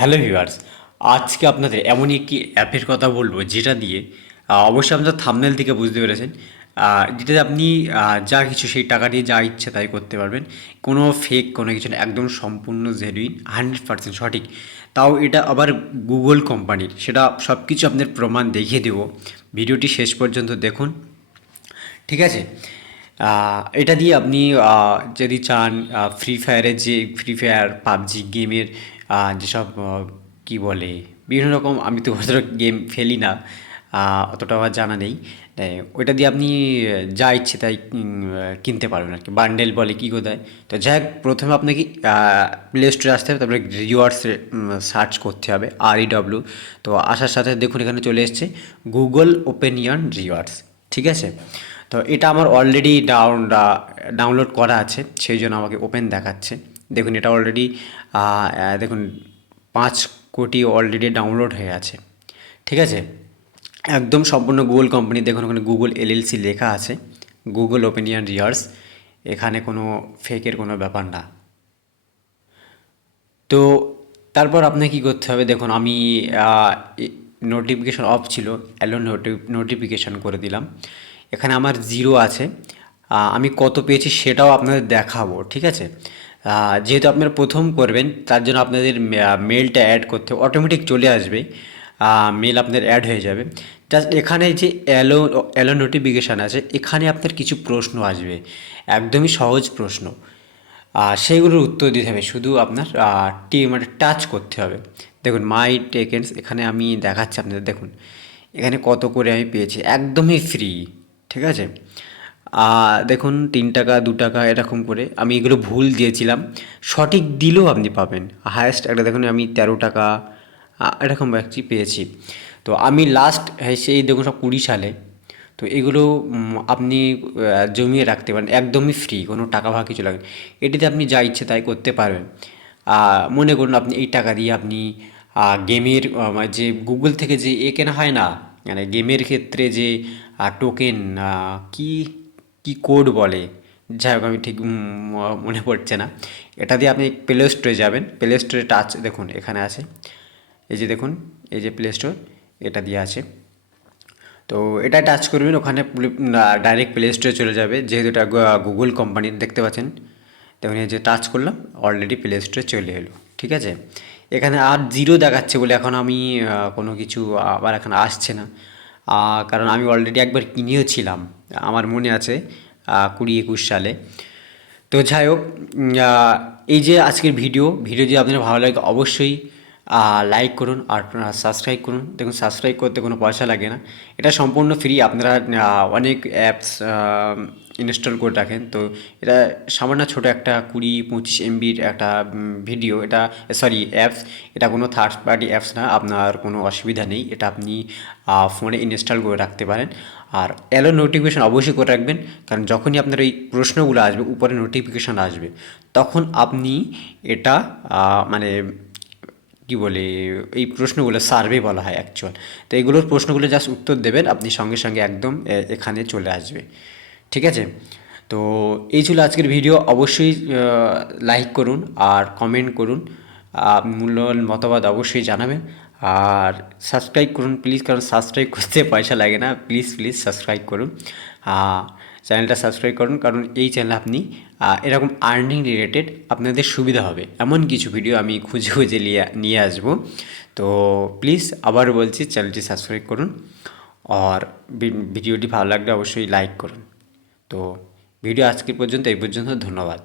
Hello viewers, আজকে আপনাদের এমনই একটি অ্যাপের কথা বলবো যেটা দিয়ে অবশ্যই আপনারা থাম্বনেল থেকে বুঝতে পেরেছেন। যেটাতে আপনি যা কিছু সেই টাকা দিয়ে যা ইচ্ছে তাই করতে পারবেন। কোনো ফেক কোনো কিছু না, একদম সম্পূর্ণ জেনুইন 100% সঠিক। তাও এটা আবার গুগল কোম্পানির, সেটা সব কিছু আপনাদের প্রমাণ দেখিয়ে দেবো। ভিডিওটি শেষ পর্যন্ত দেখুন, ঠিক আছে? এটা দিয়ে আপনি যদি চান ফ্রি ফায়ারের যে ফ্রি ফায়ার পাবজি গেমের যেসব কী বলে বিভিন্ন রকম, আমি তো অতটা গেম খেলি না, অতটা আমার জানা নেই। ওইটা দিয়ে আপনি যা ইচ্ছে তাই কিনতে পারবেন আর কি, বান্ডেল বলে কী কোথায়। তো যাই হোক, প্রথমে আপনাকে প্লে স্টোরে আসতে হবে, তারপরে রিওয়ার্ডস সার্চ করতে হবে, REW। তো আসার সাথে দেখুন এখানে চলে এসছে গুগল ওপেনিয়ন রিওয়ার্ডস, ঠিক আছে? তো এটা আমার অলরেডি ডাউনলোড করা আছে, সেই জন্য আমাকে ওপেন দেখাচ্ছে। দেখুন এটা অলরেডি দেখুন 5 কোটি অলরেডি ডাউনলোড হয়ে আছে, ঠিক আছে? একদম সম্পূর্ণ গুগল কোম্পানি। দেখুন ওখানে গুগল LLC লেখা আছে, গুগল ওপেনিয়ন রিয়ার্স। এখানে কোনো ফেকের কোনো ব্যাপার না। তো তারপর আপনাকে কী করতে হবে, দেখুন আমি নোটিফিকেশান অফ ছিল, অ্যালো নোটিফিকেশান করে দিলাম। এখানে আমার 0 আছে। আমি কত পেয়েছি সেটাও আপনাদের দেখাবো, ঠিক আছে? যেহেতু আপনারা প্রথম করবেন, তার জন্য আপনাদের মেলটা অ্যাড করতে অটোমেটিক চলে আসবে, মেল আপনার অ্যাড হয়ে যাবে। জাস্ট এখানে যে অ্যালো অ্যালো নোটিফিকেশান আছে, এখানে আপনার কিছু প্রশ্ন আসবে, একদমই সহজ প্রশ্ন। সেইগুলোর উত্তর দিতে হবে, শুধু আপনার মানে টাচ করতে হবে। দেখুন মাই টেকেন্স, এখানে আমি দেখাচ্ছি আপনাদের, দেখুন এখানে কত করে আমি পেয়েছি, একদমই ফ্রি, ঠিক আছে? দেখুন 3 টাকা 2 টাকা এরকম করে, আমি এগুলো ভুল দিয়েছিলাম, সঠিক দিলেও আপনি পাবেন। হায়েস্ট একটা দেখুন আমি 13 টাকা এরকম একটি পেয়েছি। তো আমি লাস্ট সেই দেখুন সব 20 সালে। তো এগুলো আপনি জমিয়ে রাখতে পারেন, একদমই ফ্রি, কোনো টাকা ভাড়া কিছু লাগে না। এটিতে আপনি যা ইচ্ছে তাই করতে পারবেন। মনে করুন আপনি এই টাকা দিয়ে আপনি গেমের মানে যে গুগল থেকে যে কেনা হয় না, মানে গেমের ক্ষেত্রে যে টোকেন, কি কি কোড বলে, যাই হোক আমি ঠিক মনে পড়ছে না। এটা দিয়ে আপনি প্লে স্টোরে যাবেন, প্লে স্টোরে টাচ দেখুন এখানে আছে, এই যে দেখুন, এই যে প্লে স্টোর, এটা দিয়ে আছে। তো এটা টাচ করবেন, ওখানে ডাইরেক্ট প্লে স্টোরে চলে যাবে, যেহেতু এটা গুগল কোম্পানির, দেখতে পাচ্ছেন। দেখুন এই যে টাচ করলাম, অলরেডি প্লে স্টোরে চলে এলো, ঠিক আছে? এখানে আর 0 দেখাচ্ছে বলে এখন আমি কোনো কিছু আবার এখন আসছে না, কারণ আমি অলরেডি একবার কিনেওছিলাম, আমার মনে আছে 20-21 সালে। তো যাই হোক, এই যে আজকের ভিডিও যদি আপনাদের ভালো লাগে অবশ্যই লাইক করুন আর সাবস্ক্রাইব করুন। দেখুন সাবস্ক্রাইব করতে কোনো পয়সা লাগে না, এটা সম্পূর্ণ ফ্রি। আপনারা অনেক অ্যাপস ইনস্টল করে রাখেন, তো এটা সামান্য ছোটো একটা 20-25 MBর একটা ভিডিও, এটা সরি অ্যাপস, এটা কোনো থার্ড পার্টি অ্যাপস না, আপনার কোনো অসুবিধা নেই, এটা আপনি ফোনে ইনস্টল করে রাখতে পারেন। আর অ্যালো নোটিফিকেশান অবশ্যই করে রাখবেন, কারণ যখনই আপনার এই প্রশ্নগুলো আসবে, উপরে নোটিফিকেশান আসবে, তখন আপনি এটা মানে কী বলে, এই প্রশ্নগুলো সার্ভে বলা হয় অ্যাকচুয়াল। তো এইগুলোর প্রশ্নগুলো জাস্ট উত্তর দেবেন, আপনি সঙ্গে সঙ্গে একদম এখানে চলে আসবে, ঠিক আছে? তো এই ছিল আজকের ভিডিও। অবশ্যই লাইক করুন আর কমেন্ট করুন, মূল্যবান মতামত অবশ্যই জানাবেন। আর সাবস্ক্রাইব করুন প্লিজ, কারণ সাবস্ক্রাইব করতে পয়সা লাগে না, প্লিজ প্লিজ সাবস্ক্রাইব করুন। চ্যানেলটা সাবস্ক্রাইব করুন, কারণ এই চ্যানেলে আপনি এরকম আর্নিং রিলেটেড আপনাদের সুবিধা হবে এমন কিছু ভিডিও আমি খুঁজে খুঁজে নিয়ে আসবো। তো প্লিজ আবার বলছি, চ্যানেলটি সাবস্ক্রাইব করুন, আর ভিডিওটি ভালো লাগলে অবশ্যই লাইক করুন। তো ভিডিও আজকে পর্যন্ত, এই পর্যন্ত, ধন্যবাদ।